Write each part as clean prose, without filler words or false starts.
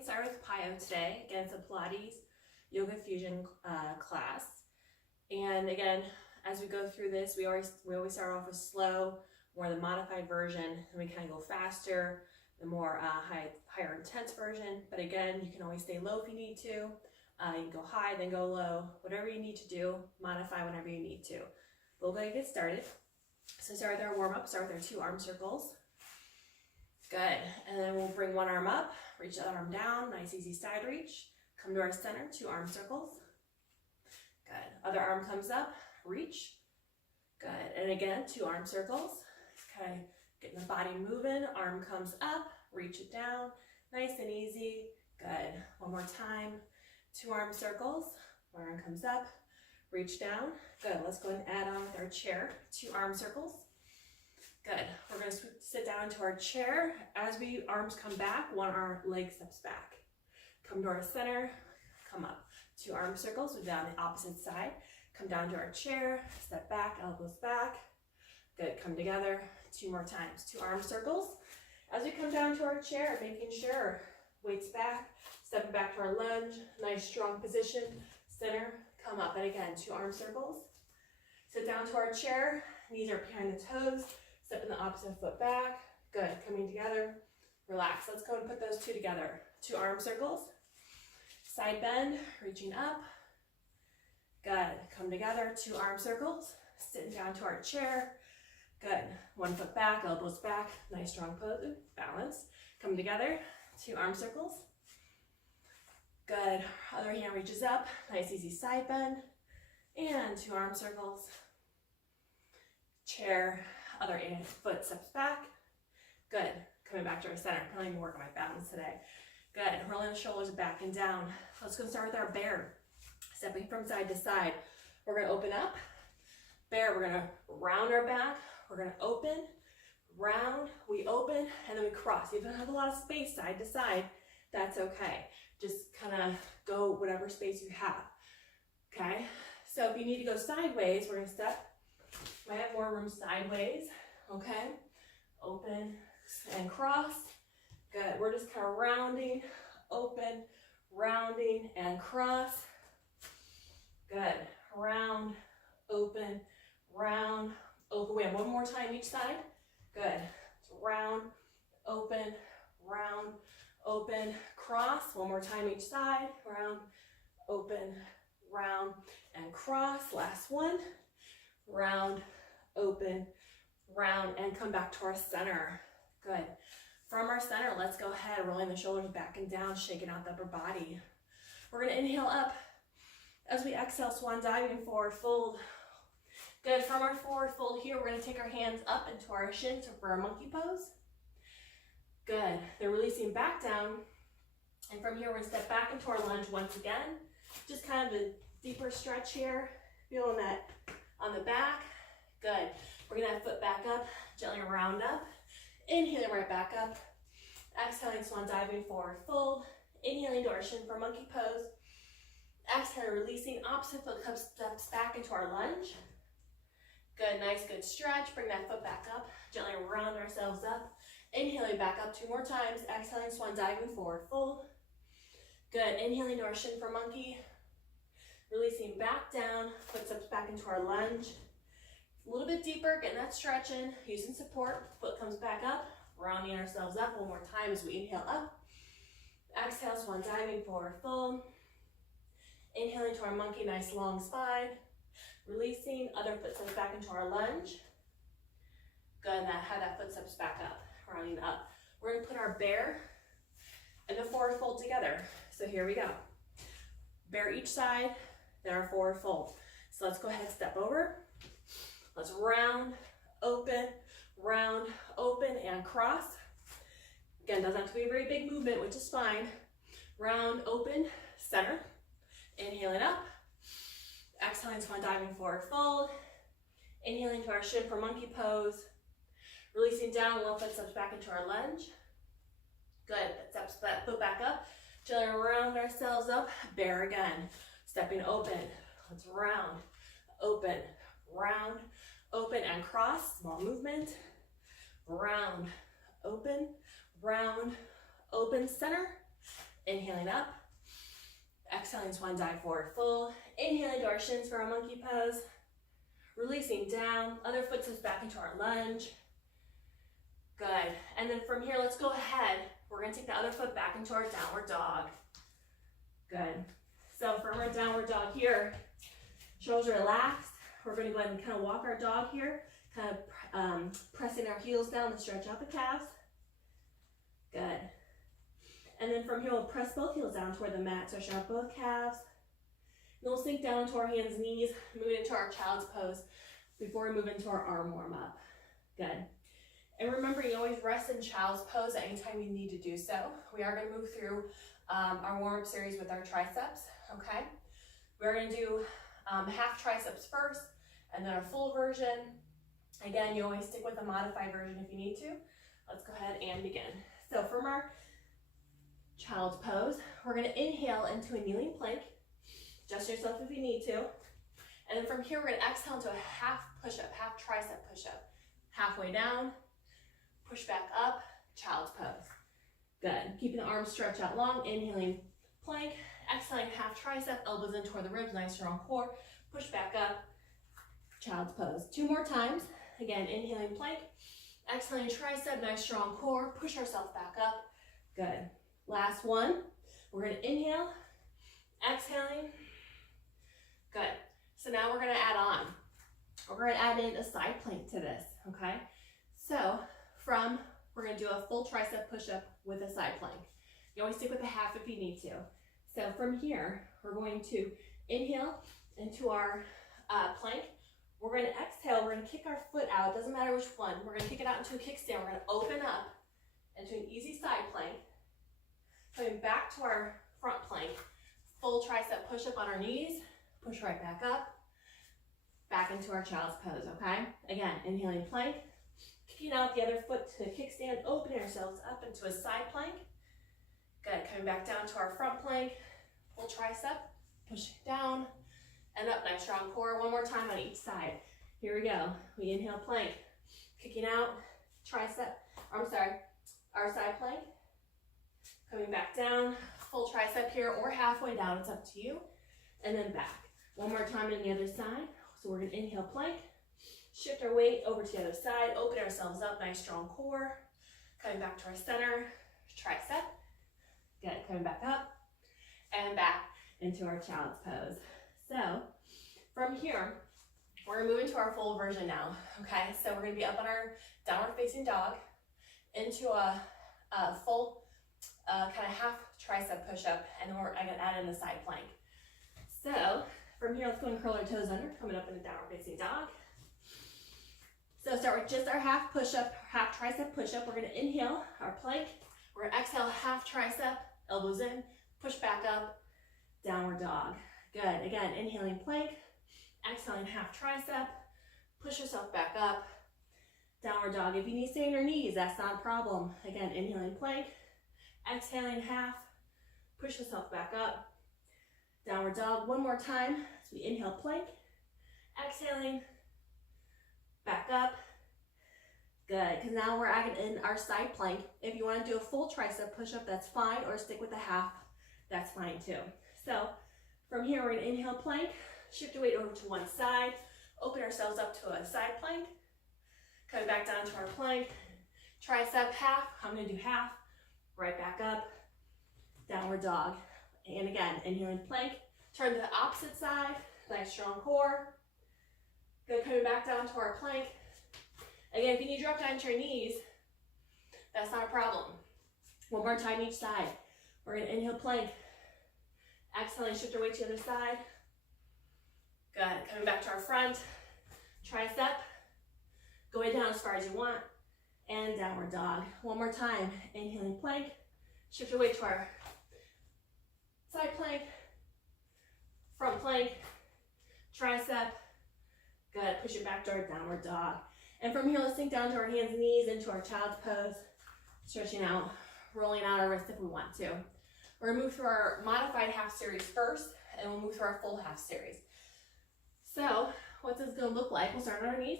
get started with PiYo today. Again, it's a Pilates Yoga Fusion class. And again, as we go through this, we always start off with slow, more the modified version, and we kind of go faster, the more higher intense version. But again, you can always stay low if you need to. You can go high, then go low, whatever you need to do, modify whenever you need to. We'll go ahead and get started. So start with our warm-up, start with our 2 arm circles. Good, and then we'll bring one arm up, reach the other arm down, nice easy side reach. Come to our center, 2 arm circles. Good, other arm comes up, reach. Good, and again, 2 arm circles. Okay, getting the body moving, arm comes up, reach it down, nice and easy. Good, one more time, 2 arm circles, one arm comes up, reach down. Good, let's go ahead and add on with our chair, 2 arm circles. Good, we're going to sit down into our chair. As arms come back, one arm, leg steps back. Come to our center, come up. 2 arm circles, we're down the opposite side. Come down to our chair, step back, elbows back. Good, come together, 2 more times. 2 arm circles. As we come down to our chair, making sure weights back, stepping back to our lunge, nice strong position, center, come up. And again, 2 arm circles. Sit down to our chair, knees are behind the toes. Stepping the opposite foot back. Good, coming together. Relax. Let's go and put those 2 together. 2 arm circles. Side bend, reaching up. Good, come together. 2 arm circles. Sitting down to our chair. Good, 1 foot back, elbows back. Nice strong pose, balance. Come together. 2 arm circles. Good, other hand reaches up. Nice easy side bend. And 2 arm circles. Chair. Other foot steps back. Good. Coming back to our center. I'm really working my balance today. Good. Rolling the shoulders back and down. Let's go start with our bear. Stepping from side to side. We're going to open up. Bear, we're going to round our back. We're going to open, round, we open, and then we cross. If you don't have a lot of space side to side, that's okay. Just kind of go whatever space you have. Okay? So if you need to go sideways, we're going to step. Might have more room sideways, okay? Open and cross. Good, we're just kind of rounding, open, rounding, and cross. Good, round, open, round, open. We have one more time each side. Good, so round, open, cross. One more time each side. Round, open, round, and cross. Last one. Round, open, round, and come back to our center. Good. From our center, let's go ahead, rolling the shoulders back and down, shaking out the upper body. We're going to inhale up. As we exhale, swan diving, forward fold. Good. From our forward fold here, we're going to take our hands up into our shins for our monkey pose. Good. Then releasing back down. And from here, we're going to step back into our lunge once again. Just kind of a deeper stretch here. Feeling that on the back. Good. We're going to have foot back up, gently round up. Inhaling right back up. Exhaling, swan diving, forward fold. Inhaling to our shin for monkey pose. Exhaling, releasing, opposite foot steps back into our lunge. Good, nice, good stretch. Bring that foot back up. Gently round ourselves up. Inhaling back up 2 more times. Exhaling, swan diving, forward fold. Good, inhaling to our shin for monkey. Releasing back down, foot steps back into our lunge. A little bit deeper, getting that stretch in, using support. Foot comes back up, rounding ourselves up 1 more time as we inhale up. Exhale, swan diving, forward fold. Inhaling to our monkey, nice long spine. Releasing, other foot steps back into our lunge. Good, now have that foot steps back up, rounding up. We're gonna put our bear and the forward fold together. So here we go. Bear each side, then our forward fold. So let's go ahead and step over. Let's round, open, and cross. Again, doesn't have to be a very big movement, which is fine. Round, open, center. Inhaling up. Exhaling, swan diving, forward fold. Inhaling to our shin for monkey pose. Releasing down, 1 foot steps back into our lunge. Good, steps that foot back up. Gently round ourselves up, bear again. Stepping open, let's round, open, and cross, small movement. Round, open, center. Inhaling up. Exhaling, swan dive forward fold. Inhaling to our shins for our monkey pose. Releasing down. Other foot slips back into our lunge. Good. And then from here, let's go ahead. We're going to take the other foot back into our downward dog. Good. So from our downward dog here, shoulders relaxed. We're going to go ahead and kind of walk our dog here, kind of pressing our heels down to stretch out the calves. Good. And then from here, we'll press both heels down toward the mat, stretch out both calves. Then we'll sink down into our hands, knees, move into our child's pose before we move into our arm warm up. Good. And remember, you always rest in child's pose at any time you need to do so. We are going to move through our warm-up series with our triceps, okay? We're going to do half triceps first, and then a full version. Again, you always stick with a modified version if you need to. Let's go ahead and begin. So from our child's pose, we're going to inhale into a kneeling plank. Adjust yourself if you need to. And then from here, we're going to exhale into a half push-up, half tricep push-up. Halfway down, push back up, child's pose. Good. Keeping the arms stretched out long, inhaling plank, exhaling half tricep, elbows in toward the ribs, nice strong core. Push back up, child's pose. 2 more times. Again, inhaling plank, exhaling tricep, nice strong core. Push ourselves back up. Good. Last one. We're going to inhale, exhaling. Good. So now we're going to add on. We're going to add in a side plank to this, okay? So we're going to do a full tricep push-up with a side plank. You always stick with a half if you need to. So from here, we're going to inhale into our plank. We're going to exhale. We're going to kick our foot out. It doesn't matter which one. We're going to kick it out into a kickstand. We're going to open up into an easy side plank. Coming back to our front plank. Full tricep push-up on our knees. Push right back up. Back into our child's pose, okay? Again, inhaling plank. Kicking out the other foot to the kickstand, opening ourselves up into a side plank. Good, coming back down to our front plank, full tricep, pushing down, and up, nice strong core. One more time on each side. Here we go. We inhale plank, kicking out, our side plank. Coming back down, full tricep here or halfway down, it's up to you. And then back. One more time on the other side. So we're gonna inhale plank. Shift our weight over to the other side, open ourselves up, nice strong core. Coming back to our center, tricep. Good, coming back up and back into our child's pose. So from here, we're gonna move into our full version now, okay? So we're gonna be up on our downward facing dog into a full kind of half tricep push-up, and then I'm gonna add in the side plank. So from here, let's go and curl our toes under, coming up in a downward facing dog. So start with just our half push-up, half tricep push-up. We're gonna inhale our plank. We're gonna exhale half tricep, elbows in, push back up, downward dog. Good, again, inhaling plank, exhaling half tricep, push yourself back up, downward dog. If you need to stay on your knees, that's not a problem. Again, inhaling plank, exhaling half, push yourself back up, downward dog. One more time. So we inhale plank, exhaling, back up. Good, because now we're adding in our side plank. If you want to do a full tricep push-up, that's fine, or stick with the half, that's fine too. So from here, we're going to inhale plank, shift the weight over to one side, open ourselves up to a side plank, coming back down to our plank, tricep half, I'm going to do half, right back up, downward dog. And again, inhaling plank, turn to the opposite side, nice strong core. Good, coming back down to our plank. Again, if you need to drop down to your knees, that's not a problem. One more time each side. We're going to inhale plank. Exhaling, shift our weight to the other side. Good, coming back to our front. Tricep. Go way down as far as you want. And downward dog. One more time. Inhaling plank. Shift your weight to our side plank. Front plank. Tricep. Good, push it back to our downward dog. And from here, let's sink down to our hands and knees into our child's pose. Stretching out, rolling out our wrist if we want to. We're gonna move through our modified half series first, and we'll move through our full half series. So, what's this gonna look like? We'll start on our knees.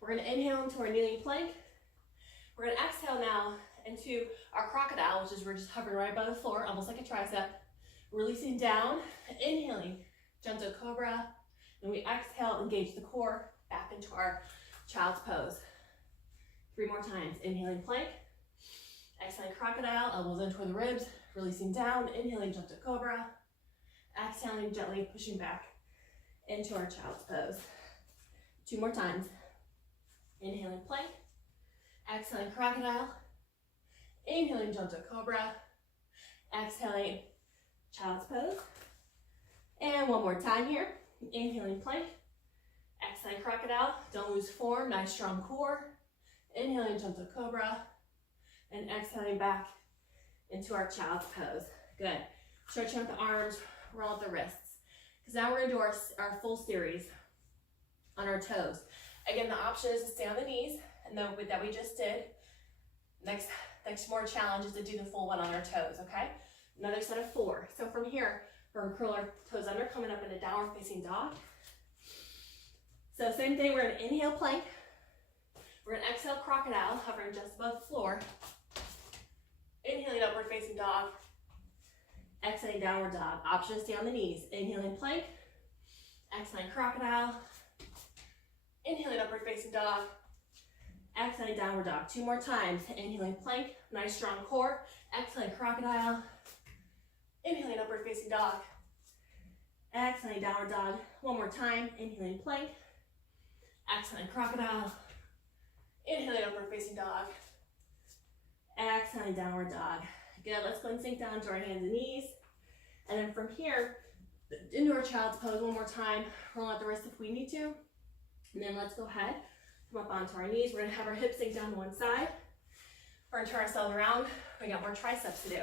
We're gonna inhale into our kneeling plank. We're gonna exhale now into our crocodile, which is we're just hovering right above the floor, almost like a tricep. Releasing down, inhaling, gentle cobra. Then we exhale, engage the core, back into our child's pose. 3 more times. Inhaling plank, exhaling crocodile, elbows in toward the ribs, releasing down, inhaling jump to cobra, exhaling gently, pushing back into our child's pose. 2 more times. Inhaling plank, exhaling crocodile, inhaling jump to cobra, exhaling child's pose. And 1 more time here. Inhaling plank, exhaling crocodile. Don't lose form, nice strong core. Inhaling jump to cobra, and exhaling back into our child's pose. Good. Stretching out the arms, roll out the wrists. Because now we're going to do our full series on our toes. Again, the option is to stay on the knees, and then that we just did. Next more challenge is to do the full one on our toes, okay? Another set of 4. So from here, we're going to curl our toes under, coming up in a downward facing dog. So same thing, we're going to inhale plank. We're going to exhale crocodile, hovering just above the floor. Inhaling upward facing dog. Exhaling downward dog. Option to stay on the knees. Inhaling plank. Exhaling crocodile. Inhaling upward facing dog. Exhaling downward dog. 2 more times. Inhaling plank. Nice strong core. Exhaling crocodile. Inhaling upward facing dog. Exhaling downward dog. 1 more time. Inhaling plank. Exhaling crocodile. Inhaling upward facing dog. Exhaling downward dog. Good. Let's go and sink down to our hands and knees. And then from here, into our child's pose 1 more time. Roll out the wrists if we need to. And then let's go ahead. Come up onto our knees. We're going to have our hips sink down to one side. We're going to turn ourselves around. We got more triceps to do.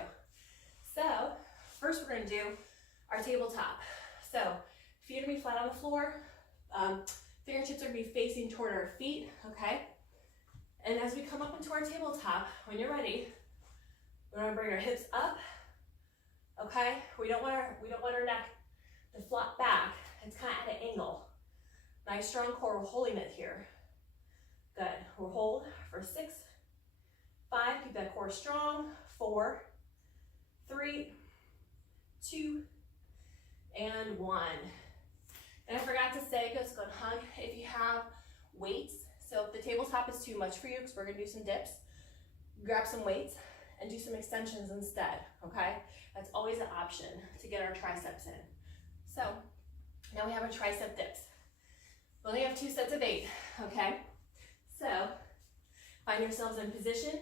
So first we're going to do our tabletop. So feet are going to be flat on the floor. Fingertips are going to be facing toward our feet. Okay. And as we come up into our tabletop, when you're ready, we're going to bring our hips up. Okay. We don't want our neck to flop back. It's kind of at an angle. Nice strong core. We're holding it here. Good. We'll hold for 6, 5. Keep that core strong. 4, 3, 2, and 1. And I forgot to say, go and hug if you have weights. So if the tabletop is too much for you, because we're going to do some dips, grab some weights and do some extensions instead, okay? That's always an option to get our triceps in. So now we have our tricep dips. We only have 2 sets of 8, okay? So find yourselves in position.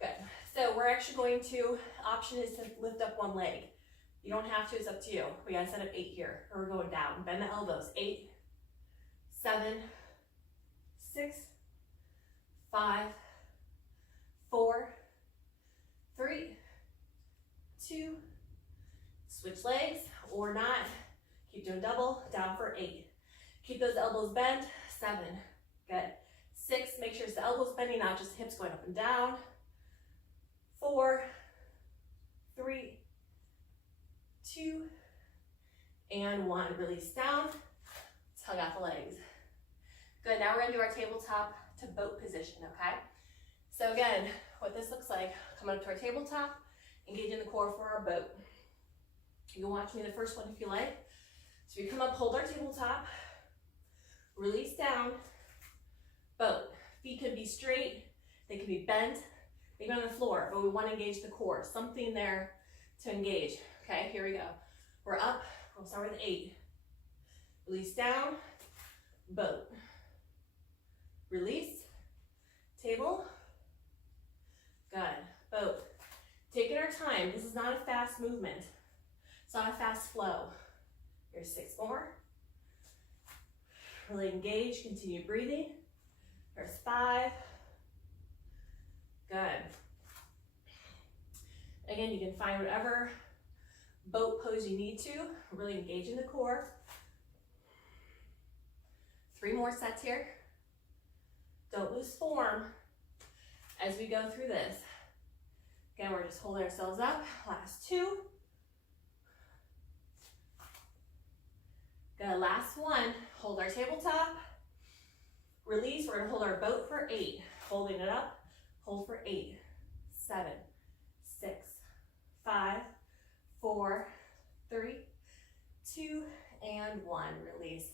Good. So we're actually going to, option is to lift up 1 leg. You don't have to, it's up to you. We got a set of 8 here. Or we're going down. Bend the elbows. 8, 7, 6, 5, 4, 3, 2, switch legs or not. Keep doing double, down for 8. Keep those elbows bent. 7, good. 6, make sure it's the elbows bending, not just hips going up and down. 4, 3, 2, and 1. Release down. Tug out the legs. Good, now we're gonna do our tabletop to boat position, okay? So again, what this looks like, come up to our tabletop, engaging the core for our boat. You can watch me the first one if you like. So we come up, hold our tabletop, release down, boat. Feet can be straight, they can be bent, maybe on the floor, but we want to engage the core, something there to engage. Okay, here we go. We're up, we'll start with 8. Release down, boat. Release, table, good, boat. Taking our time, this is not a fast movement. It's not a fast flow. Here's 6 more. Really engage, continue breathing. There's 5. Good. Again, you can find whatever boat pose you need to. Really engage in the core. 3 more sets here. Don't lose form as we go through this. Again, we're just holding ourselves up. Last 2. Good, last 1. Hold our tabletop. Release, we're gonna hold our boat for 8. Holding it up, Hold for 8, 7, 6, 5, 4, 3, 2, and 1. Release.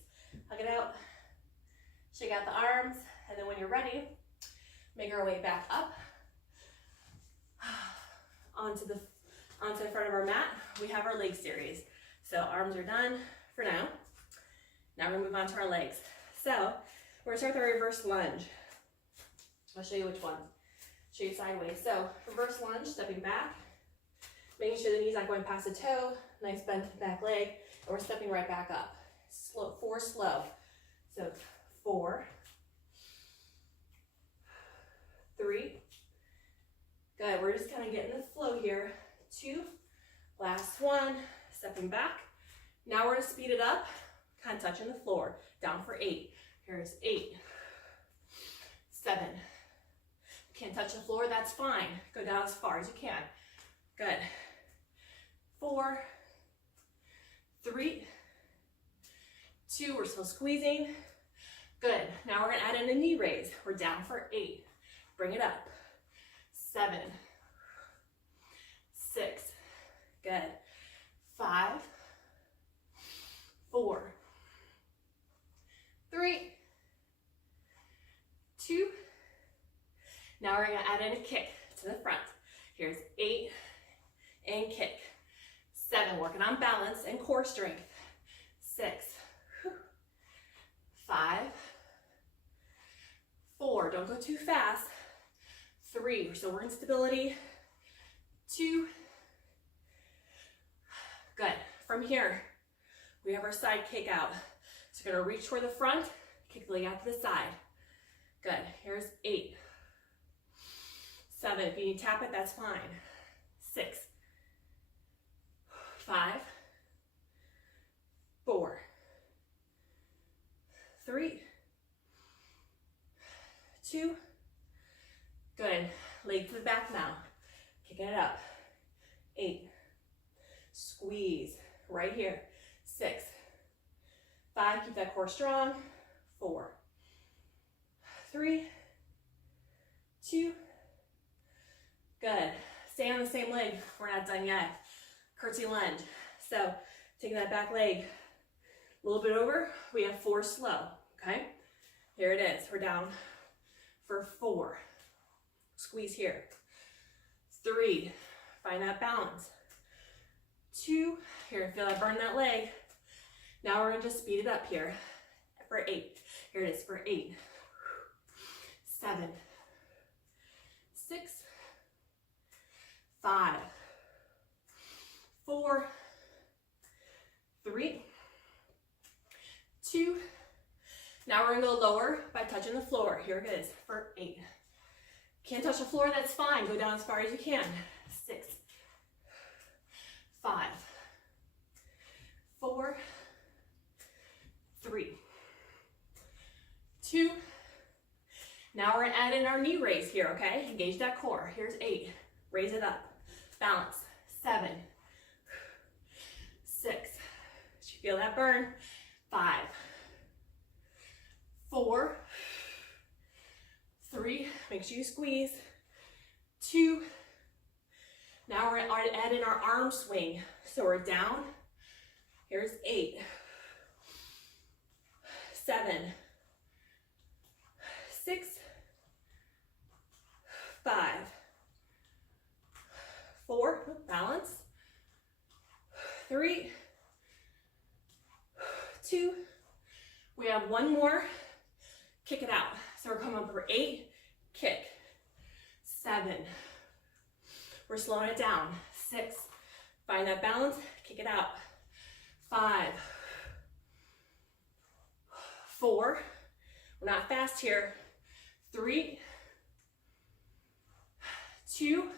Hug it out. Shake out the arms, and then when you're ready, make our way back up onto the front of our mat. We have our leg series. So arms are done for now. Now we're gonna move on to our legs. So we're gonna start the reverse lunge. I'll show you which one. Show you sideways. So reverse lunge, stepping back, making sure the knee's not going past the toe, nice bent back leg, and we're stepping right back up. Slow, 4 slow. So 4, 3, good, we're just kind of getting the flow here. 2, last one, stepping back. Now we're gonna speed it up, kind of touching the floor. Down for 8. Here's 8, 7. Can't touch the floor, that's fine. Go down as far as you can. Good. 4, 3, 2, we're still squeezing. Good. Now we're gonna add in a knee raise. We're down for 8. Bring it up. 7, 6, good. 5, 4, 3, 2. Now we're gonna add in a kick to the front. Here's 8 and kick. 7, working on balance and core strength. 6, 5, 4, don't go too fast. 3, we're still working stability. 2, good. From here, we have our side kick out. So we're gonna reach toward the front, kick the leg out to the side. Good, here's 8. 7, if you need to tap it, that's fine. 6, 5, 4, 3, 2, good. Leg to the back now. Kicking it up. 8, squeeze right here. 6, 5, keep that core strong. 4, 3, 2, good. Stay on the same leg. We're not done yet. Curtsy lunge. So taking that back leg a little bit over, we have 4 slow, okay? Here it is. We're down for 4. Squeeze here. 3, find that balance. 2, here, feel that burn that leg. Now we're gonna just speed it up here for 8. Here it is for 8, 7, 6, 5, 4, 3, 2. Now we're gonna go lower by touching the floor. Here it is for 8. Can't touch the floor, that's fine. Go down as far as you can. 6, 5, 4, 3, 2. Now we're gonna add in our knee raise here, okay? Engage that core. Here's 8. Raise it up. Balance. 7, 6. Did you feel that burn? 5, 4, 3. Make sure you squeeze. 2. Now we're gonna add in our arm swing. So we're down. Here's 8, 7, 6, 5, 4, balance. 3, 2. We have 1 more. Kick it out. So we're coming up for 8, kick. 7. We're slowing it down. 6. Find that balance, kick it out. 5, 4. We're not fast here. 3, 2,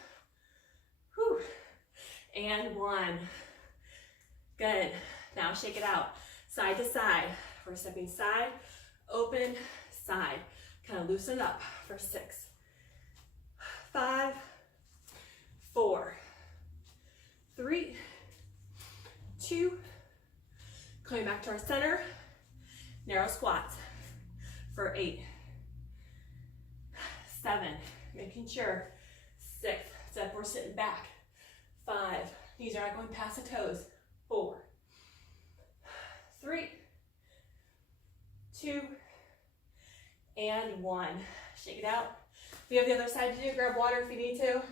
whew, and 1. Good. Now shake it out. Side to side. We're stepping side, open, side. Kind of loosen up for 6, 5, 4, 3, 2. Coming back to our center. Narrow squats for 8, 7, making sure. 6, step, we're sitting back. 5, knees are not going past the toes. 4, 3, 2, and 1. Shake it out. We have the other side to do. Grab water if you need to.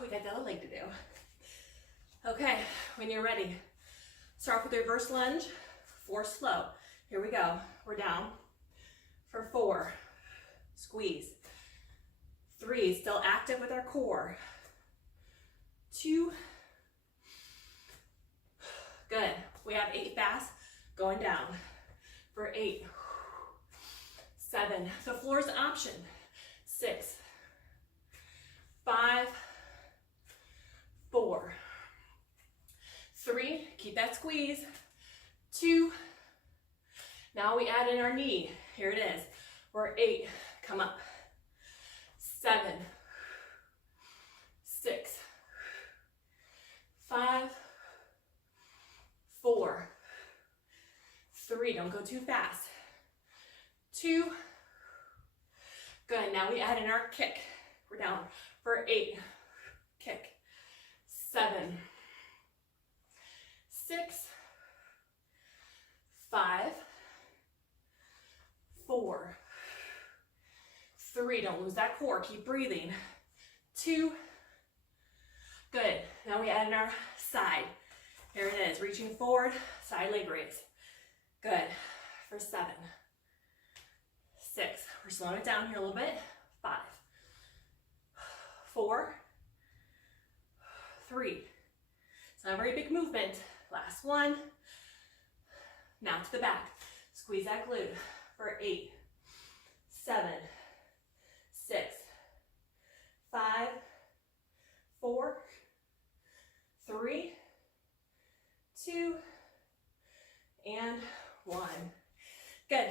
We got the other leg to do. Okay, when you're ready, start with reverse lunge, 4 slow. Here we go. We're down for 4. Squeeze. 3, still active with our core. 2. Good. We have 8 fast, going down for 8. 7. The floor is an option. 6. 5. 4. 3. Keep that squeeze. 2. Now we add in our knee. Here it is. We're 8. Come up. 7. 6. 5. 4. 3. Don't go too fast. 2. Good. Now we add in our kick. We're down for 8. Kick. 7. 6. 5. 4. 3. Don't lose that core. Keep breathing. 2. Good. Now we add in our side. Here it is. Reaching forward. Side leg raise. Good. For 7. 6. We're slowing it down here a little bit. 5. 4. 3. It's not a very big movement. Last one. Now to the back. Squeeze that glute for 8. 7. 6. 5. 4. 3. 2. And 1. Good.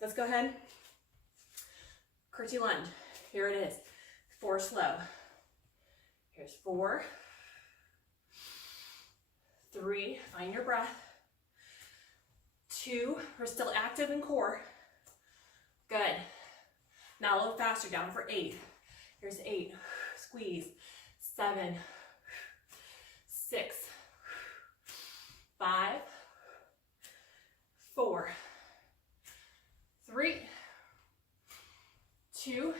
Let's go ahead. Curtsy lunge. Here it is. 4 slow. Here's 4. 3. Find your breath. 2. We're still active in core. Good. Now a little faster, down for 8. Here's 8. Squeeze. 7. 6. 5. 4. 3. 2.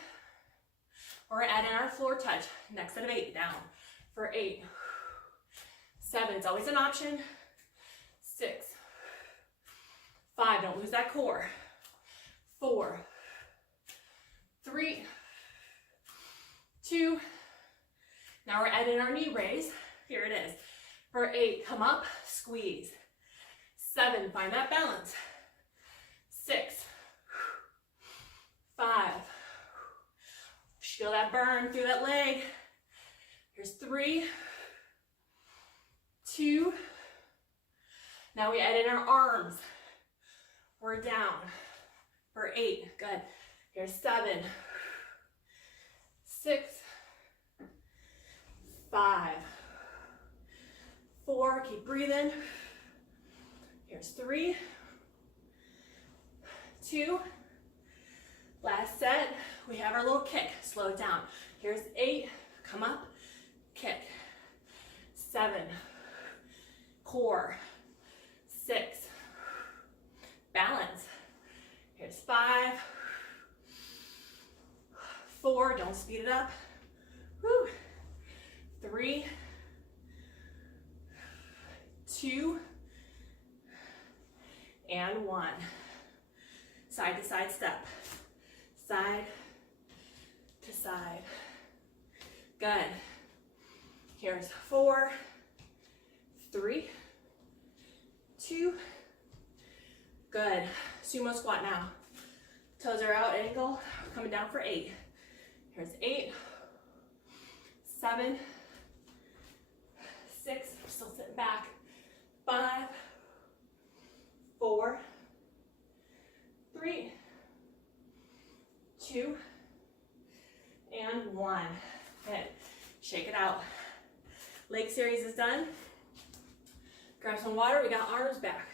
We're gonna add in our floor touch. Next set of 8, down for 8. 7, it's always an option. 6. 5, don't lose that core. 4. 3. 2. Now we're adding our knee raise. Here it is. For 8, come up, squeeze. 7, find that balance. 6. 5. Feel that burn through that leg. Here's 3. 2. Now we add in our arms. We're down for 8. Good. Here's 7. 6. 5. 4. Keep breathing. Here's 3. 2. Last set. We have our little kick. Slow it down. Here's 8. Come up. Kick. 7. Core. 6. Balance. Here's 5. 4. Don't speed it up. Woo. 3. 2. And 1. Side to side step. Side to side. Good. Here's 4, 3, 2. Good. Sumo squat now. Toes are out, ankle. Coming down for 8. Here's 8, 7, 6. We're still sitting back. 5, 4, 3, 2, and 1. Good. Shake it out. Leg series is done. Grab some water. We got arms back.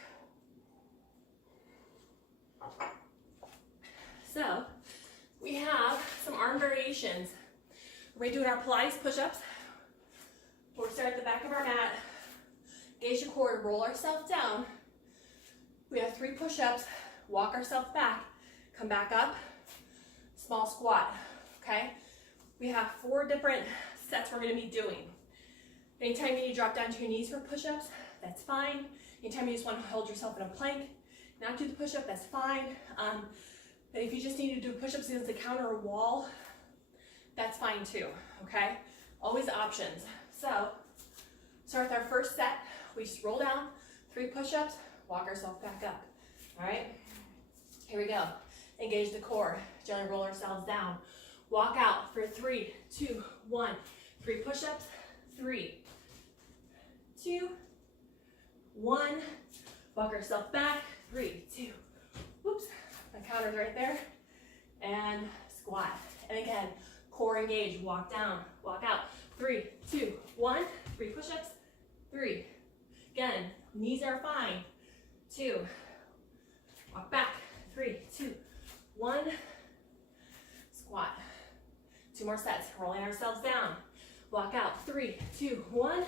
variations. We're doing our Pilates push-ups. We'll start at the back of our mat, engage the core, roll ourselves down. We have 3 push-ups, walk ourselves back, come back up, small squat, okay? We have 4 different sets we're gonna be doing. Anytime you need to drop down to your knees for push-ups, that's fine. Anytime you just wanna hold yourself in a plank, not do the push-up, that's fine. But if you just need to do push-ups against the counter or wall, that's fine too, okay? Always options. So, start with our first set. We just roll down, 3 push-ups, walk ourselves back up, all right? Here we go. Engage the core, gently roll ourselves down. Walk out for 3, 2, 1. 3 push-ups, 3, 2, 1. Walk ourselves back, 3, 2. Whoops, my counter's right there. And squat. And again, core engage, walk down, walk out. 3, 2, 1. 3 push-ups, 3. Again, knees are fine. 2. Walk back, 3, 2, 1. Squat. 2 more sets, rolling ourselves down. Walk out, 3, 2, 1.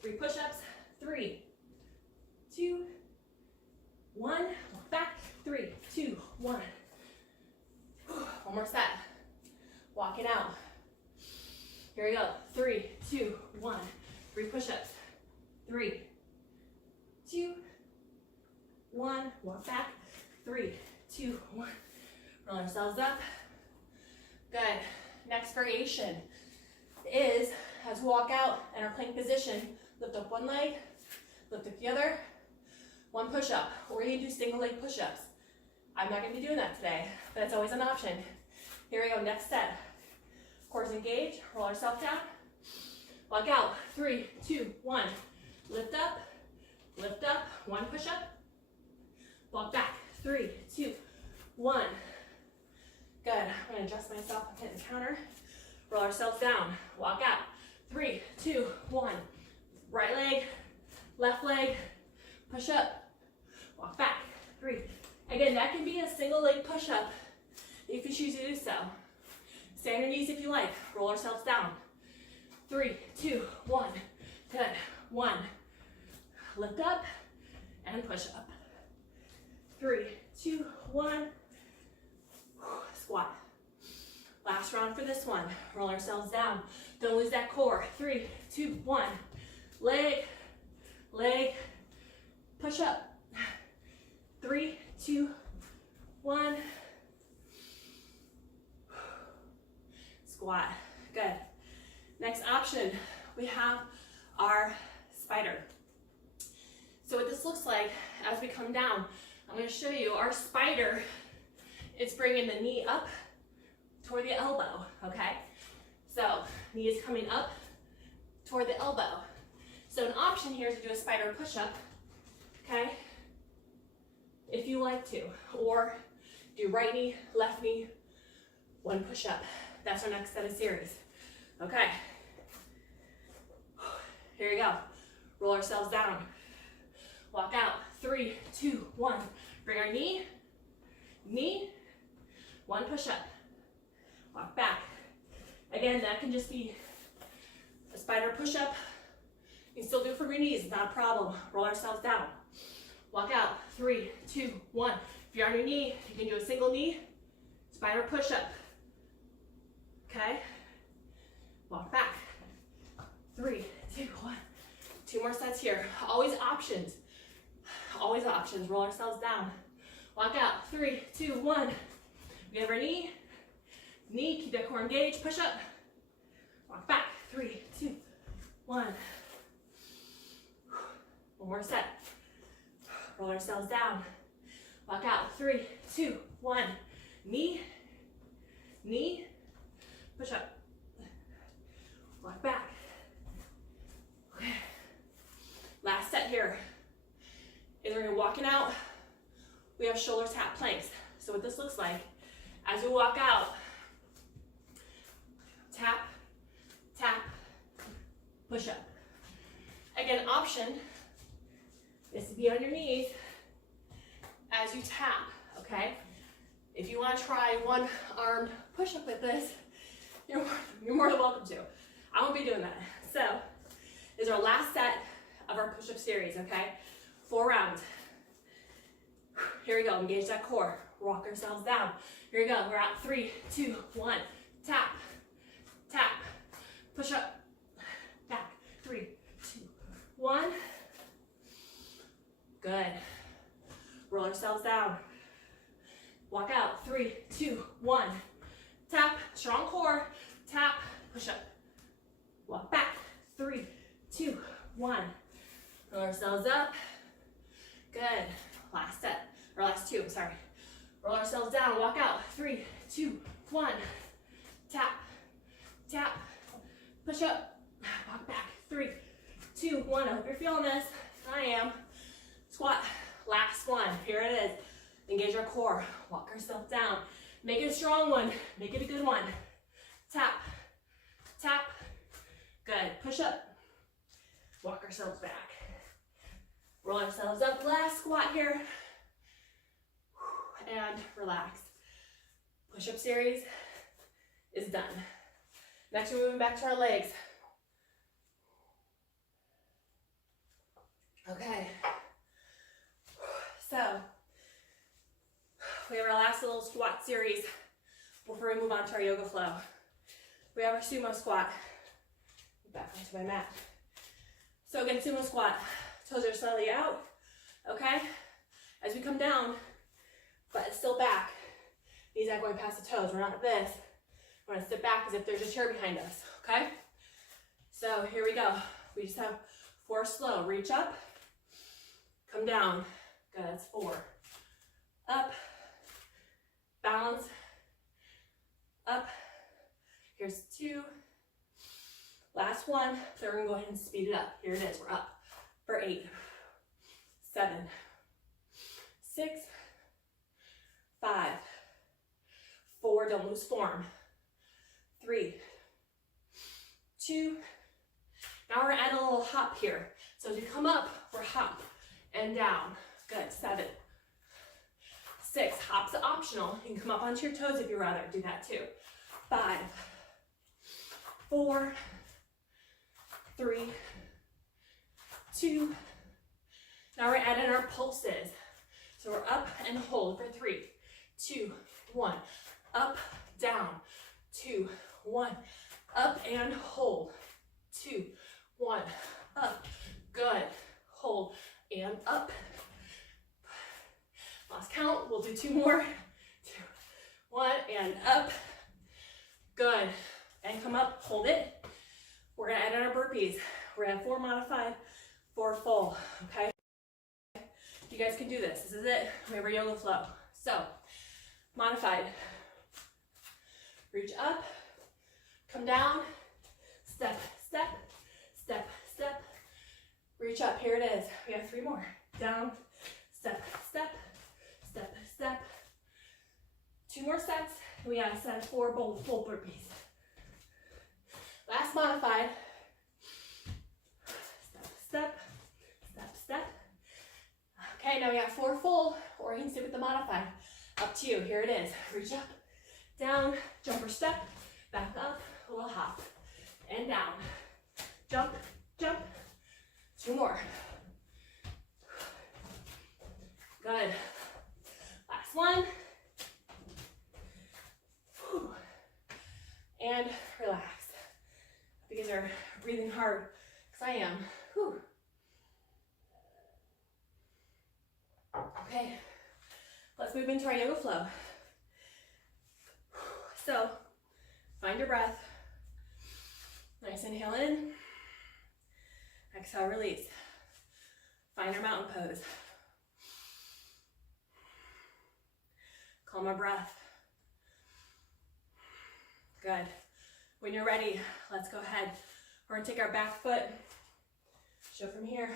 3 push-ups, 3, 2, 1. Walk back, 3, 2, 1. One more set. Walk it out. Here we go. 3, 2, 1. 3 push-ups. 3, 2, 1. Walk back. 3, 2, 1. Roll ourselves up. Good. Next variation is, as we walk out in our plank position, lift up one leg, lift up the other, 1 push-up. We're going to do single leg push-ups. I'm not going to be doing that today, but it's always an option. Here we go, next set. Cores engage, roll ourselves down. Walk out, 3, 2, 1. Lift up, 1 push-up. Walk back, 3, 2, 1. Good, I'm going to adjust myself and hit the counter. Roll ourselves down, walk out, 3, 2, 1. Right leg, left leg, push up, walk back, 3. Again, that can be a single leg push-up if you choose to do so. Stay on your knees if you like. Roll ourselves down. 3, 2, 1. Good. 1. Lift up and push up. 3, 2, 1. Squat. Last round for this one. Roll ourselves down. Don't lose that core. 3, 2, 1. Leg, leg, push up. 3, 2, 1. Squat. Good. Next option, we have our spider. So what this looks like as we come down, I'm going to show you our spider. It's bringing the knee up toward the elbow, okay? So knee is coming up toward the elbow. So an option here is to do a spider push-up, okay? If you like to, or do right knee, left knee, 1 push-up. That's our next set of series. Okay. Here we go. Roll ourselves down. Walk out. 3, 2, 1. Bring our knee, 1 push-up. Walk back. Again, that can just be a spider push-up. You can still do it from your knees, not a problem. Roll ourselves down. Walk out. 3, 2, 1. If you're on your knee, you can do a single knee, spider push-up. Okay? Walk back. 3, 2, 1. 2 more sets here. Always options. Always options. Roll ourselves down. Walk out. 3, 2, 1. We have our knee. Knee, keep that core engaged. Push up. Walk back. 3, 2, 1. One more set. Roll ourselves down. Walk out. 3, 2, 1. Knee. Knee. Push up. Walk back. Okay. Last set here is we're going to be walking out. We have shoulder tap planks. So what this looks like, as we walk out, tap, tap, push up. Again, option is to be on your knees as you tap, okay? If you want to try one-armed push-up with this, You're more than welcome to. I won't be doing that. So, this is our last set of our push-up series, okay? 4 rounds. Here we go, engage that core. Walk ourselves down. Here we go, we're at 3, 2, 1. Tap, tap, push up, back. 3, 2, 1. Good. Roll ourselves down. Walk out. 3, 2, 1. Tap, strong core. Tap, push up. Walk back. 3, 2, 1. Roll ourselves up. Good. Last set, or last 2, sorry. Roll ourselves down, walk out. 3, 2, 1. Tap, tap, push up, walk back. 3, 2, 1. I hope you're feeling this. I am. Squat. Last one. Here it is. Engage our core. Walk ourselves down. Make it a strong one. Make it a good one. Tap, tap. Good. Push up. Walk ourselves back. Roll ourselves up. Last squat here. And relax. Push-up series is done. Next, we're moving back to our legs. Okay. So, we have our last little squat series before we move on to our yoga flow. We have our sumo squat. Back onto my mat. So again, sumo squat. Toes are slightly out. Okay? As we come down, butt is still back. Knees not going past the toes. We're not at this. We're going to sit back as if there's a chair behind us. Okay? So here we go. We just have 4 slow. Reach up. Come down. Good. That's 4. Up. Balance. Up. Here's 2. Last one. So we're going to go ahead and speed it up. Here it is. We're up for 8, 7, 6, 5, 4. Don't lose form. 3, 2. Now we're going to add a little hop here. So as we come up, we're hop and down. Good. 7, 6. Hop's optional. You can come up onto your toes if you'd rather do that too. 5, 4, 3, 2. Now we're adding our pulses. So we're up and hold for 3, 2, 1. Up, down. 2, 1. Up and hold. 2, 1. Up. Good. Hold and up. Last count. We'll do 2 more. 2, 1 and up. Good. And come up. Hold it. We're going to add in our burpees. We're going to have 4 modified, 4 full. Okay? You guys can do this. This is it. We have our yoga flow. So, modified. Reach up. Come down. Step, step, step, step. Reach up. Here it is. We have 3 more. Down, step, step, step, step. 2 more sets. We got a set of 4 full burpees. Last modified. Step, step, step, step. Okay, now we got 4 full, or you can stick with the modified. Up to you. Here it is. Reach up, down, jumper step, back up, a little hop, and down. Jump, jump. 2 more. Good. Last one. Whew. And relax. You guys are breathing hard, because I am. Whew. Okay, let's move into our yoga flow. So, find your breath. Nice inhale in. Exhale, release. Find your mountain pose. Calm our breath. Good. When you're ready, let's go ahead. We're going to take our back foot, show from here.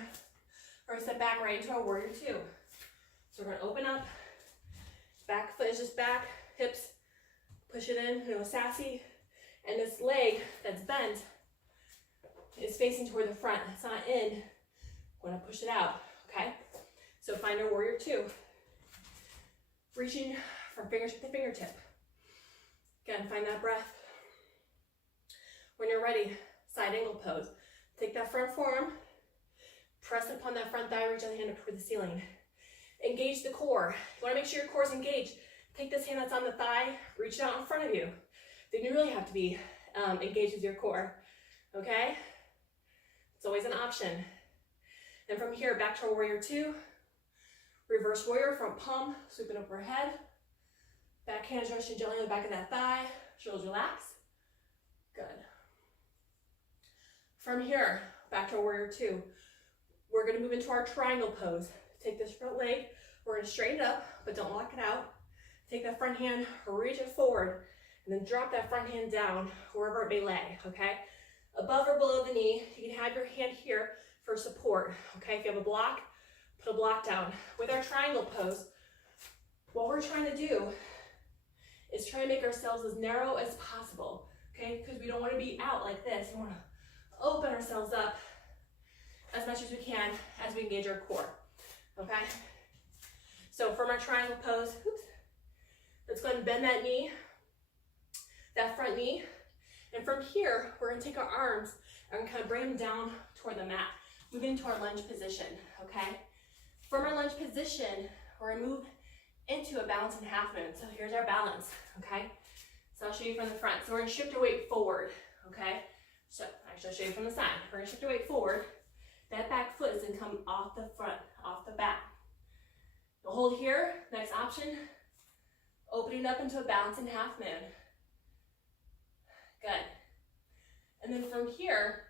We're going to step back right into our warrior 2. So we're going to open up. Back foot is just back, hips, push it in, sassy. And this leg that's bent is facing toward the front. It's not in. We're going to push it out, okay? So find our warrior 2. Reaching from fingertip to fingertip. Again, find that breath. When you're ready, side angle pose. Take that front forearm, press upon that front thigh, reach out the hand up toward the ceiling. Engage the core. You wanna make sure your core is engaged. Take this hand that's on the thigh, reach it out in front of you. Then you really have to be engaged with your core, okay? It's always an option. And from here, back to our warrior two. Reverse warrior, front palm, sweeping overhead. Back hand is resting gently on the back of that thigh. Shoulders relax. Good. From here, back to our warrior two. We're gonna move into our triangle pose. Take this front leg, we're gonna straighten it up, but don't lock it out. Take that front hand, reach it forward, and then drop that front hand down wherever it may lay, okay? Above or below the knee, you can have your hand here for support, okay? If you have a block, put a block down. With our triangle pose, what we're trying to do is try to make ourselves as narrow as possible, okay? Because we don't want to be out like this. We want to open ourselves up as much as we can as we engage our core, okay? So from our triangle pose, let's go ahead and bend that knee, that front knee. And from here, we're gonna take our arms and we're gonna kind of bring them down toward the mat, moving into our lunge position, okay? From our lunge position, we're gonna move into a balance and half moon. So here's our balance, okay? So I'll show you from the front. So we're gonna shift our weight forward, okay? So actually I'll show you from the side. We're gonna shift our weight forward. That back foot is gonna come off the front, off the back. We'll hold here, next option, opening up into a balance and half moon. Good. And then from here,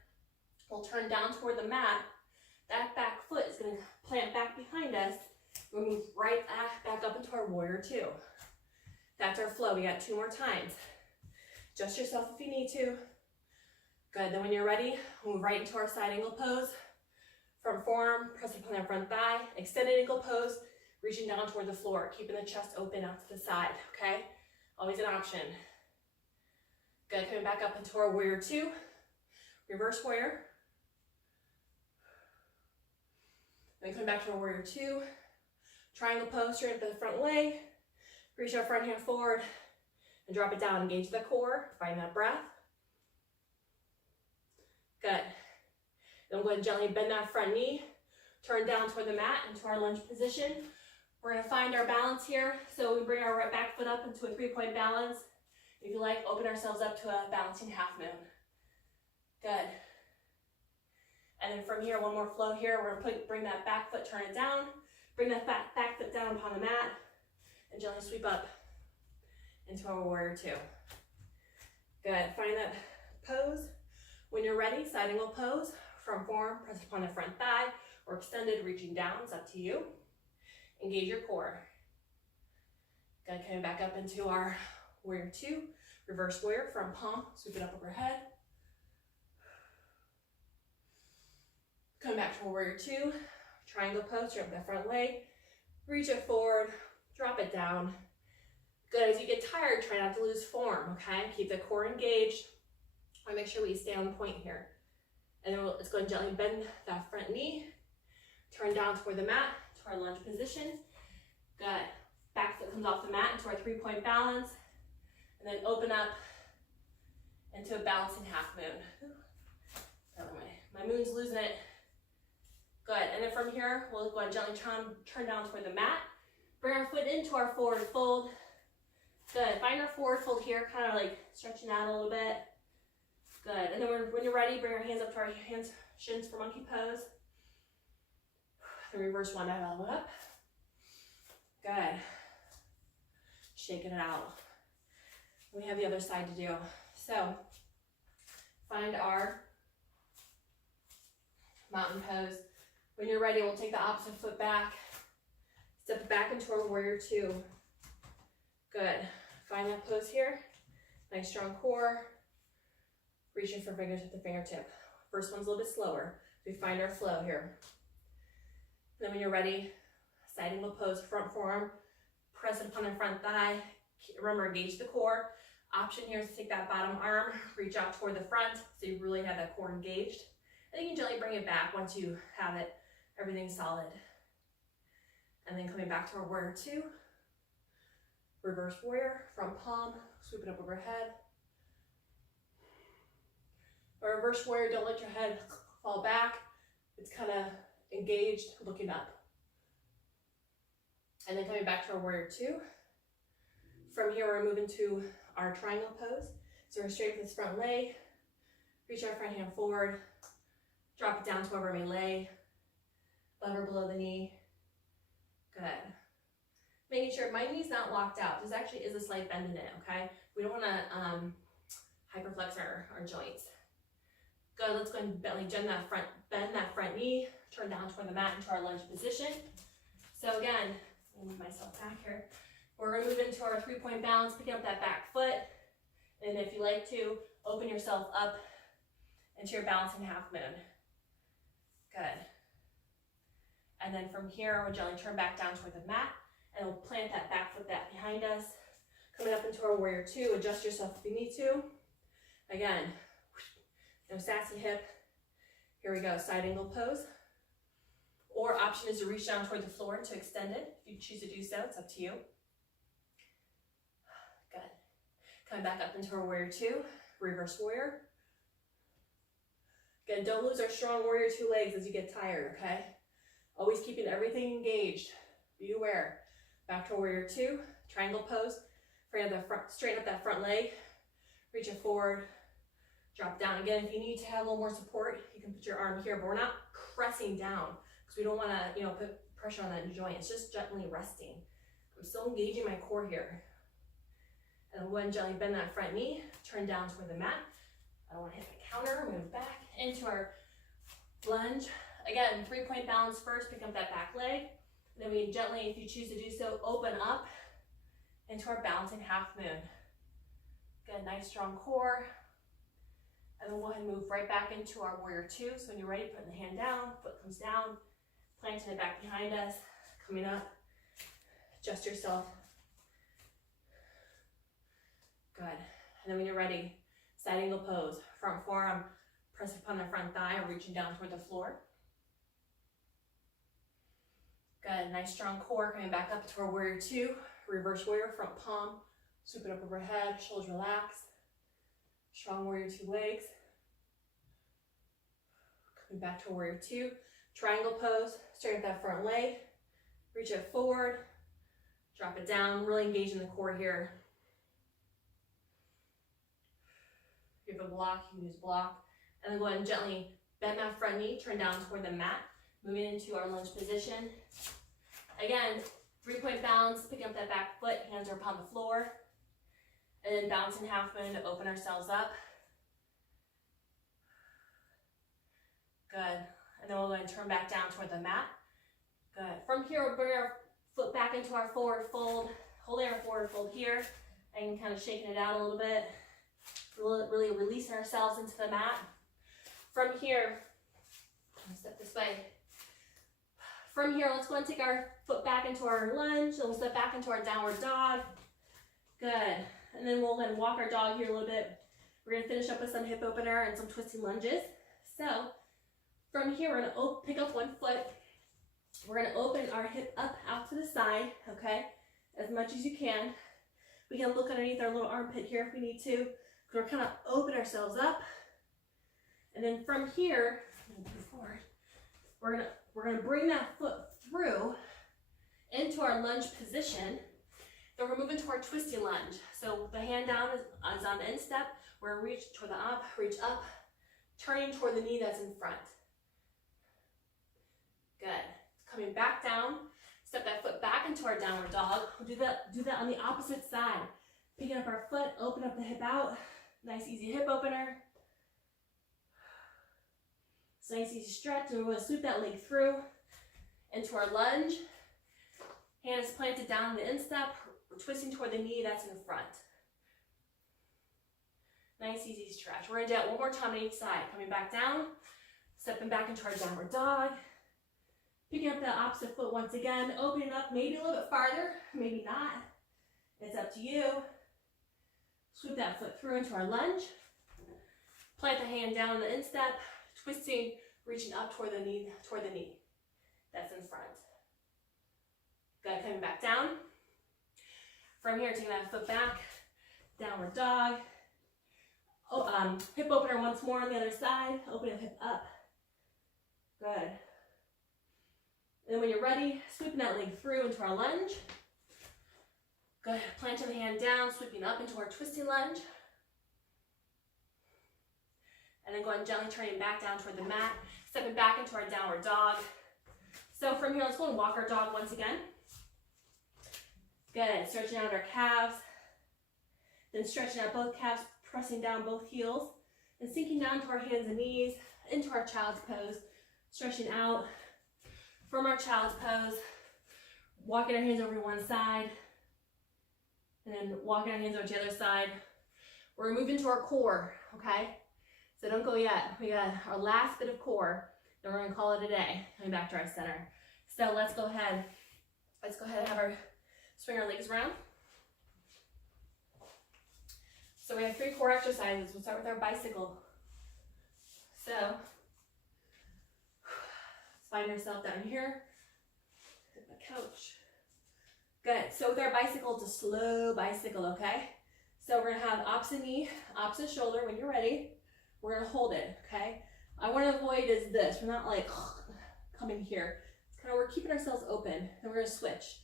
we'll turn down toward the mat. That back foot is gonna plant back behind us. We'll move right back up into our warrior two. That's our flow. We got 2 more times. Adjust yourself if you need to. Good. Then when you're ready, we'll move right into our side angle pose. Front forearm, press upon that front thigh. Extended ankle pose, reaching down toward the floor, keeping the chest open out to the side, okay? Always an option. Good. Coming back up into our warrior two. Reverse warrior. Then coming back to our warrior two. Triangle pose, straight up the front leg. Reach our front hand forward and drop it down. Engage the core. Find that breath. Good. Then we'll go ahead and gently bend that front knee. Turn down toward the mat into our lunge position. We're going to find our balance here. So we bring our right back foot up into a 3-point balance. If you like, open ourselves up to a balancing half moon. Good. And then from here, one more flow here. We're going to bring that back foot, turn it down. Bring that back foot down upon the mat and gently sweep up into our warrior two. Good. Find that pose. When you're ready, side angle pose. Front forearm, press upon the front thigh or extended, reaching down. It's up to you. Engage your core. Good. Coming back up into our warrior two. Reverse warrior, front palm, sweep it up overhead. Come back to warrior two. Triangle pose, straight up that front leg. Reach it forward, drop it down. Good. As you get tired, try not to lose form, okay? Keep the core engaged. I want to make sure we stay on point here. And then let's go and gently bend that front knee. Turn down toward the mat, to our lunge position. Good. Back foot comes off the mat into our 3-point balance. And then open up into a balancing half moon. My moon's losing it. Good. And then from here, we'll go ahead and gently turn down toward the mat. Bring our foot into our forward fold. Good. Find our forward fold here, kind of like stretching out a little bit. Good. And then when you're ready, bring our hands up to our shins for monkey pose. The reverse one, elbow up. Good. Shaking it out. We have the other side to do. So, find our mountain pose. When you're ready, we'll take the opposite foot back. Step it back into our warrior two. Good. Find that pose here. Nice strong core. Reaching for fingers at the fingertip. First one's a little bit slower. We find our flow here. And then when you're ready, side angle pose, front forearm, press it upon the front thigh. Remember, engage the core. Option here is to take that bottom arm, reach out toward the front so you really have that core engaged. And you can gently bring it back once you have it, everything's solid. And then coming back to our warrior two. Reverse warrior, front palm, sweep it up overhead. A reverse warrior, don't let your head fall back. It's kind of engaged, looking up. And then coming back to our warrior two. From here, we're moving to our triangle pose. So we're straight with this front leg, reach our front hand forward, drop it down to wherever we may lay, lever below the knee. Good. Making sure my knee's not locked out. This actually is a slight bend in it, okay? We don't want to hyperflex our joints. Good, let's go ahead and bend that front knee, turn down toward the mat into our lunge position. So again, let me move myself back here. We're going to move into our 3-point balance, picking up that back foot. And if you like to, open yourself up into your balancing half moon. Good. And then from here, we'll gently turn back down toward the mat, and we'll plant that back foot back behind us. Coming up into our warrior two, adjust yourself if you need to. Again, no sassy hip. Here we go, side angle pose. Or option is to reach down toward the floor to extend it. If you choose to do so, it's up to you. Good. Coming back up into our warrior two, reverse warrior. Again, don't lose our strong warrior two legs as you get tired, okay? Always keeping everything engaged. Be aware. Back to warrior two, triangle pose. Straighten up that front leg, reach it forward, drop down. Again, if you need to have a little more support, you can put your arm here, but we're not pressing down because we don't want to, put pressure on that joint. It's just gently resting. I'm still engaging my core here. And I'm going to gently bend that front knee, turn down toward the mat. I don't want to hit my counter, move back into our lunge. Again, 3-point balance first, pick up that back leg. Then we gently, if you choose to do so, open up into our balancing half moon. Good, nice strong core. And then we'll go ahead and move right back into our warrior two. So when you're ready, put the hand down, foot comes down, planting it back behind us, coming up, adjust yourself. Good. And then when you're ready, side angle pose, front forearm, press upon the front thigh, reaching down toward the floor. Good, nice strong core, coming back up to our warrior two, reverse warrior, front palm, swoop it up overhead, shoulders relaxed. Strong warrior two legs. Coming back to warrior two, triangle pose, straighten up that front leg, reach it forward, drop it down, really engaging the core here. If you have a block, you can use block. And then go ahead and gently bend that front knee, turn down toward the mat, moving into our lunge position. Again, 3-point balance, picking up that back foot, hands are upon the floor. And then bouncing half moon to open ourselves up. Good. And then we'll go ahead and turn back down toward the mat. Good. From here, we'll bring our foot back into our forward fold, holding our forward fold here, and kind of shaking it out a little bit. Really releasing ourselves into the mat. From here, I'll step this way. From here, let's go and take our foot back into our lunge, and we'll step back into our downward dog. Good. And then we'll go ahead and walk our dog here a little bit. We're going to finish up with some hip opener and some twisting lunges. So from here, we're going to pick up one foot. We're going to open our hip up out to the side, okay, as much as you can. We can look underneath our little armpit here if we need to. We're kind of open ourselves up. And then from here, move forward, we're gonna bring that foot through into our lunge position. Then we're moving to our twisting lunge. So the hand down is on the instep. We're gonna reach toward the up, reach up, turning toward the knee that's in front. Good. Coming back down, step that foot back into our downward dog. We'll do that on the opposite side. Picking up our foot, open up the hip out. Nice easy hip opener. It's a nice easy stretch, and we're going to sweep that leg through into our lunge. Hand is planted down in the instep. We're twisting toward the knee that's in front. Nice easy stretch. We're going to do that one more time on each side. Coming back down, stepping back into our downward dog. Picking up the opposite foot once again, opening up maybe a little bit farther, maybe not. It's up to you. Sweep that foot through into our lunge. Plant the hand down in the instep, twisting, reaching up toward the knee that's in front. Good, coming back down. From here, taking that foot back, downward dog. hip opener once more on the other side. Open a hip up. Good. And when you're ready, sweeping that leg through into our lunge. Good. Planting the hand down, sweeping up into our twisting lunge. And then going gently turning back down toward the mat, stepping back into our downward dog. So from here, let's go and walk our dog once again. Good. Stretching out our calves. Then stretching out both calves, pressing down both heels, and sinking down to our hands and knees, into our child's pose. Stretching out from our child's pose, walking our hands over to one side, and then walking our hands over to the other side. We're gonna move into our core, okay? So don't go yet. We got our last bit of core, then we're gonna call it a day. Coming back to our center. So let's go ahead and have our swing our legs around. So we have 3 core exercises. We'll start with our bicycle. So let's find yourself down here, hit the couch. Good. So with our bicycle, it's a slow bicycle, okay? So we're gonna have opposite knee, opposite shoulder. When you're ready, we're gonna hold it, okay? I want to avoid is this. We're not like coming here. It's kind of, we're keeping ourselves open, and we're gonna switch.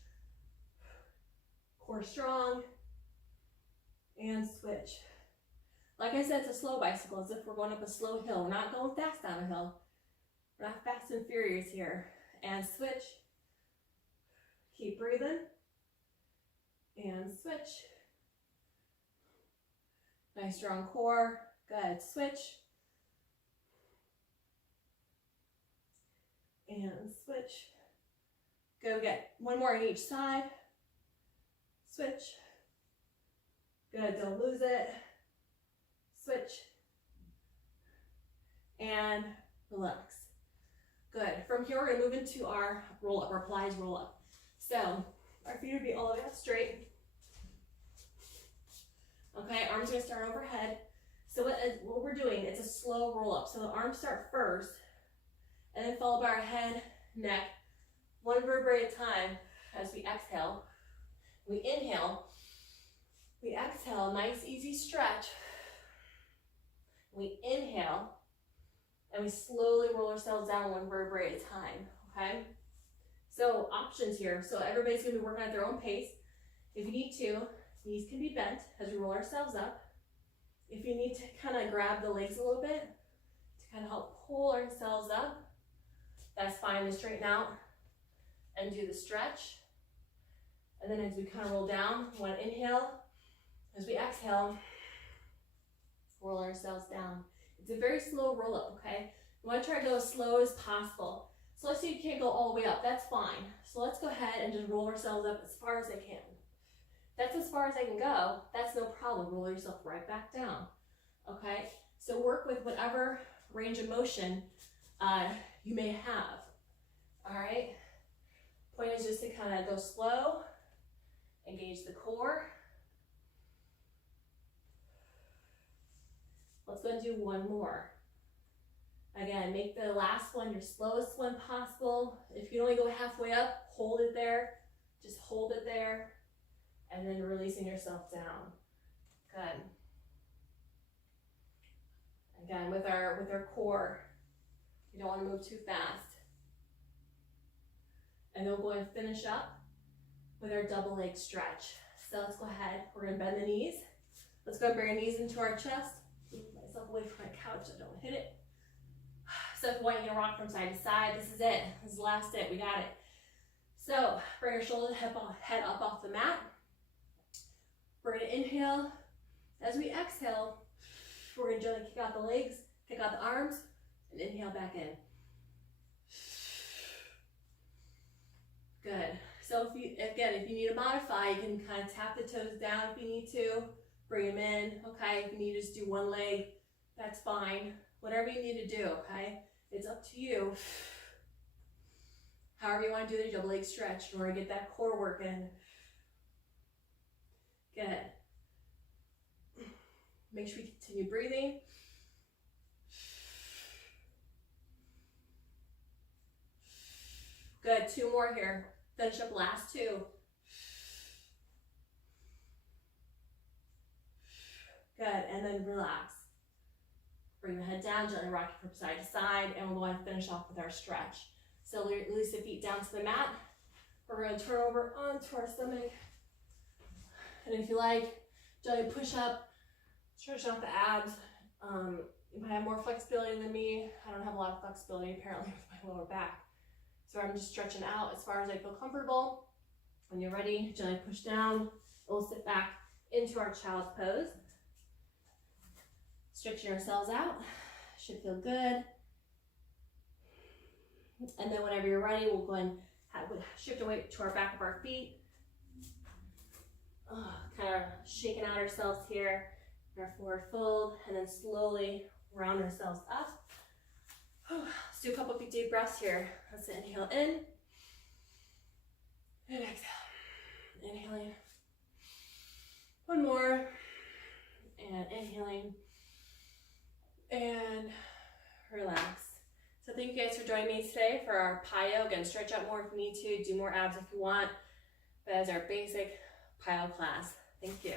Core strong, and switch. Like I said, it's a slow bicycle, as if we're going up a slow hill. We're not going fast down a hill. We're not fast and furious here. And switch. Keep breathing. And switch. Nice strong core. Good. Switch. And switch. Good. We get one more on each side. Switch. Good. Don't lose it. Switch. And relax. Good. From here, we're going to move into our roll up, our Pilates roll up. So our feet would be all the way up straight. Okay, arms are going to start overhead. So what we're doing, it's a slow roll up. So the arms start first, and then followed by our head, neck, one vertebrae at a time as we exhale. We inhale. We exhale, nice easy stretch. We inhale, and we slowly roll ourselves down one vertebrae at a time, okay? So options here. So everybody's gonna be working at their own pace. If you need to, knees can be bent as we roll ourselves up. If you need to kind of grab the legs a little bit to kind of help pull ourselves up, that's fine to straighten out and do the stretch. And then as we kind of roll down, we want to inhale. As we exhale, roll ourselves down. It's a very slow roll up, okay? You want to try to go as slow as possible. So let's say you can't go all the way up, that's fine. So let's go ahead and just roll ourselves up as far as I can. That's as far as I can go, that's no problem. Roll yourself right back down, okay? So work with whatever range of motion you may have, all right? Point is just to kind of go slow, engage the core. Let's go and do one more. Again, make the last one your slowest one possible. If you only go halfway up, hold it there. Just hold it there. And then releasing yourself down. Good. Again, with our core, you don't want to move too fast. And then we'll go and finish up with our double leg stretch. So let's go ahead. We're going to bend the knees. Let's go and bring our knees into our chest. Move myself away from my couch so I don't hit it. So if you want, you can rock from side to side. This is it. This is the last it. We got it. So bring your shoulder, head up off the mat. We're going to inhale. As we exhale, we're going to gently kick out the legs, kick out the arms, and inhale back in. Good. So if you need to modify, you can kind of tap the toes down if you need to. Bring them in, okay? If you need to just do one leg, that's fine. Whatever you need to do, okay? It's up to you. However you want to do the double leg stretch in order to get that core working. Good. Make sure we continue breathing. Good, 2 more here. Finish up last 2. Good, and then relax. Bring the head down, gently rock it from side to side, and we'll go ahead and finish off with our stretch. So release the feet down to the mat. We're going to turn over onto our stomach. And if you like, gently push up, stretch out the abs. You might have more flexibility than me. I don't have a lot of flexibility apparently with my lower back. So I'm just stretching out as far as I feel comfortable. When you're ready, gently push down. We'll sit back into our child's pose. Stretching ourselves out. Should feel good. And then whenever you're ready, we'll go ahead and shift away to our back of our feet. Kind of shaking out ourselves here. Our forward fold, and then slowly round ourselves up. Let's do a couple of deep breaths here. Let's inhale in and exhale. Inhaling. One more. And inhaling. And relax. So thank you guys for joining me today for our PiYo. Again, stretch out more if you need to, do more abs if you want. But as our basic PiYo class. Thank you.